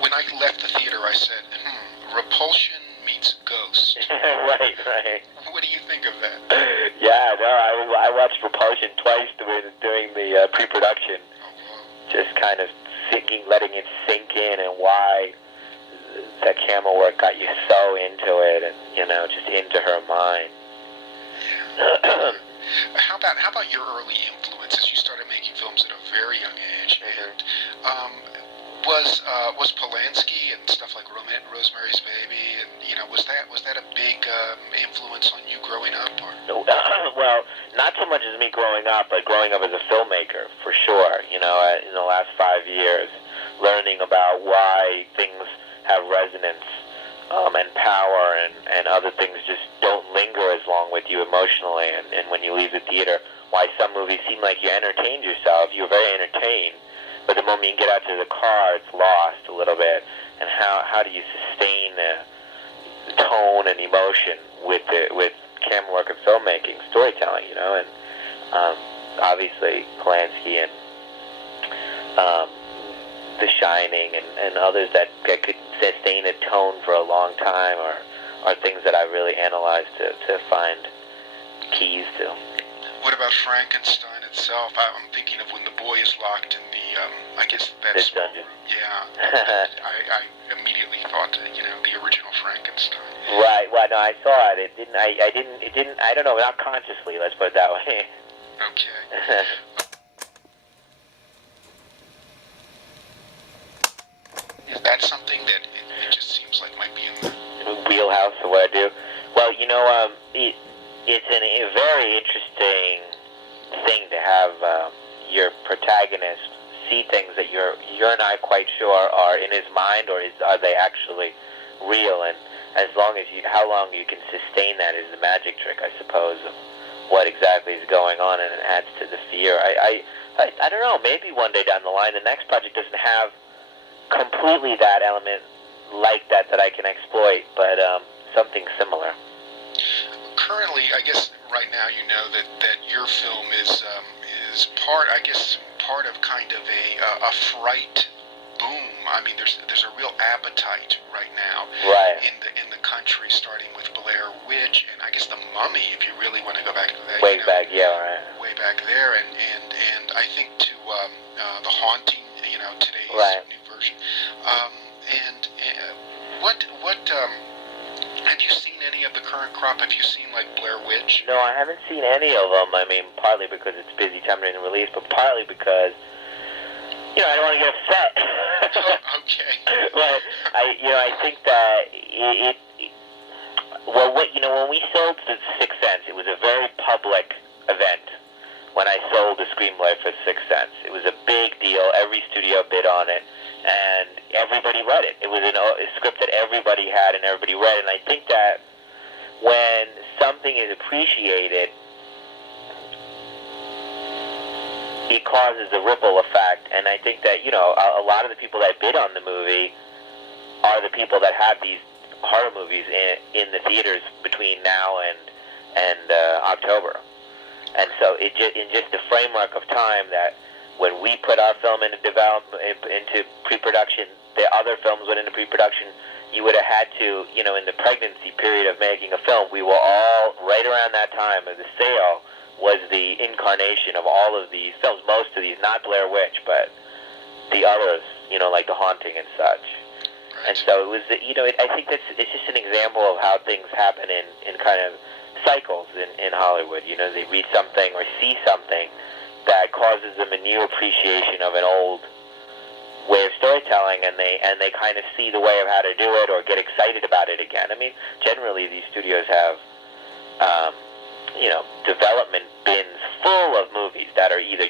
when I left the theater, I said, repulsion meets ghost. Right. What do you think of that? Yeah, no, I watched Repulsion twice during the pre-production, just kind of letting it sink in, and why that camera work got you so into it, and just into her mind. Yeah. How about your early influences? You started making films at a very young age, and was Polanski and stuff like Rosemary's Baby, and was that a big influence on you growing up? Or? Well, not so much as me growing up, but growing up as a filmmaker, for sure. In the last 5 years, learning about why things have resonance and power, and other things just don't linger as long with you emotionally, and when you leave the theater, why some movies seem like you entertained yourself, you're very entertained, but the moment you get out to the car, it's lost a little bit, and how do you sustain the tone and emotion with camera work and filmmaking, storytelling, and obviously Polanski and The Shining and others that could sustain a tone for a long time are things that I really analyze to find keys to. What about Frankenstein itself? I'm thinking of when the boy is locked in the, I guess that's... This dungeon. Yeah. I immediately thought, the original Frankenstein. Right. Well, no, I saw it. I don't know, not consciously, let's put it that way. Okay. Is that something that it just seems like might be in the wheelhouse of what I do? Well, it's a very interesting thing to have your protagonist see things that you're not quite sure are in his mind, or are they actually real, and how long you can sustain that is the magic trick, I suppose, of what exactly is going on, and it adds to the fear. I don't know, maybe one day down the line the next project doesn't have completely that element like that I can exploit, but something similar. Currently, I guess right now that your film is part of kind of a fright boom. I mean, there's a real appetite right now in the country, starting with Blair Witch and I guess The Mummy, if you really want to go back to that. Way back there, and I think to The Haunting, today's new version. What have you seen any of the current crop? Have you seen like Blair Witch? No, I haven't seen any of them. I mean, partly because it's busy time during the release, but partly because I don't want to get upset. Okay. But I think that when we sold The Sixth Sense, it was a very public event. When I sold the screenplay for Sixth Sense, it was a big deal. Every studio bid on it, and everybody read it. It was a script that everybody had and everybody read, and I think that when something is appreciated, it causes a ripple effect, and I think that, a lot of the people that bid on the movie are the people that have these horror movies in the theaters between now and October. And so in just the framework of time that when we put our film into pre-production, the other films went into pre-production, you would have had to, in the pregnancy period of making a film, we were all, right around that time of the sale, was the incarnation of all of these films, most of these, not Blair Witch, but the others, like The Haunting and such. And so it was, I think it's just an example of how things happen in kind of cycles in Hollywood. They read something or see something that causes them a new appreciation of an old way of storytelling, and they kind of see the way of how to do it or get excited about it again. I mean, generally these studios have development bins full of movies that are either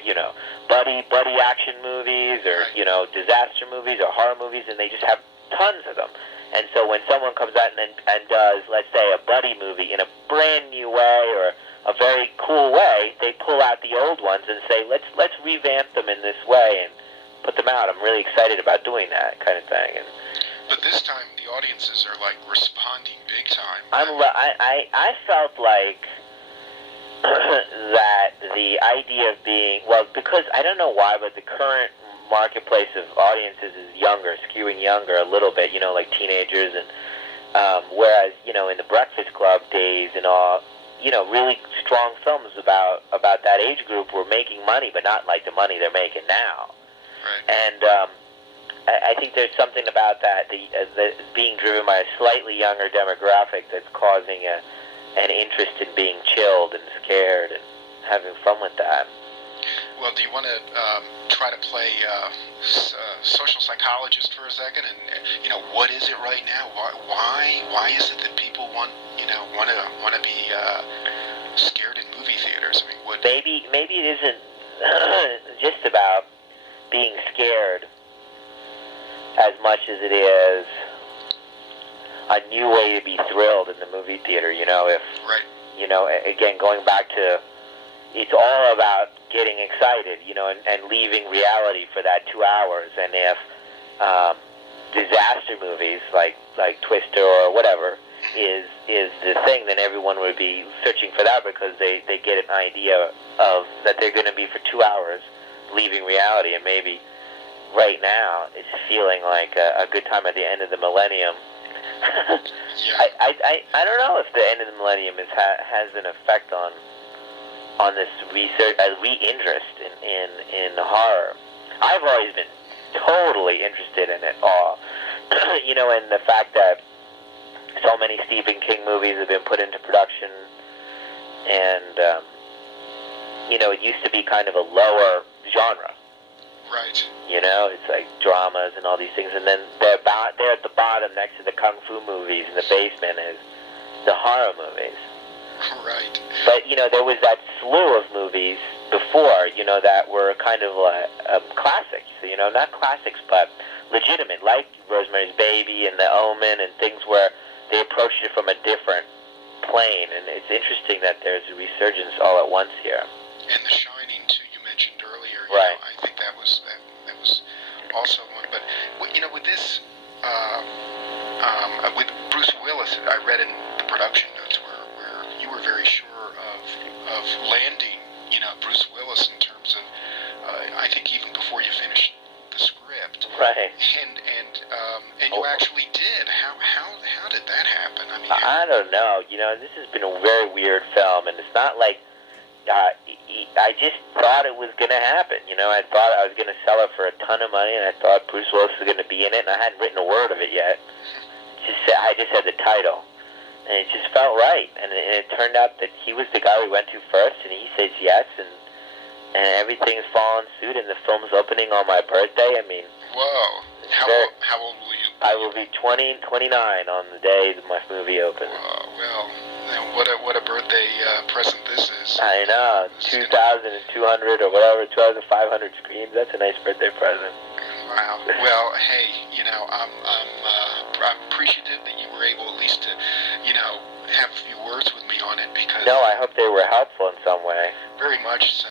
buddy action movies or disaster movies or horror movies, and they just have tons of them. And so when someone comes out and does, let's say, a buddy movie in a brand new way or a very cool way, they pull out the old ones and say, let's revamp them in this way and put them out. I'm really excited about doing that kind of thing. But this time the audiences are like responding big time. I felt like that the idea of being, well, because I don't know why, but the current marketplace of audiences is younger, skewing younger a little bit, like teenagers, and whereas, in the Breakfast Club days and all, really strong films about that age group were making money, but not like the money they're making now. Right. And I think there's something about that being driven by a slightly younger demographic that's causing an interest in being chilled and scared and having fun with that. Well, do you want to try to play social psychologist for a second? And what is it right now? Why is it that people want to be scared in movie theaters? I mean, what? Maybe it isn't just about being scared as much as it is a new way to be thrilled in the movie theater. Right. Again, going back to, it's all about getting excited, and leaving reality for that 2 hours. And if disaster movies like Twister or whatever is the thing, then everyone would be searching for that because they get an idea of that they're going to be for 2 hours leaving reality. And maybe right now it's feeling like a good time at the end of the millennium. Yeah. I don't know if the end of the millennium has an effect on this research, re-interest in horror. I've always been totally interested in it all. And the fact that so many Stephen King movies have been put into production, and it used to be kind of a lower genre. Right. It's like dramas and all these things, and then they're at the bottom next to the kung fu movies, in the basement is the horror movies. Right. But, there was that slew of movies before, that were kind of classics, not classics, but legitimate, like Rosemary's Baby and The Omen and things where they approached it from a different plane. And it's interesting that there's a resurgence all at once here. And The Shining, too, you mentioned earlier. Right. I think that was also one. But, with this, with Bruce Willis, I read in the production notes where you were very sure of landing, Bruce Willis in terms of, I think even before you finished the script. Right. And you actually did. How did that happen? I mean, I don't know. This has been a very weird film, and it's not like I just thought it was going to happen. I thought I was going to sell it for a ton of money, and I thought Bruce Willis was going to be in it, and I hadn't written a word of it yet. I just had the title. And it just felt right, and it turned out that he was the guy we went to first, and he says yes, and everything's fallen suit, and the film's opening on my birthday. I mean, whoa! How old will you? I will be 29 on the day that my movie opens. Well, what a birthday present this is. I know, 2,200 or whatever, 2,500 screens. That's a nice birthday present. Wow. Well, hey, I'm appreciative that you were able at least to, have a few words with me on it, because... No, I hope they were helpful in some way. Very much so.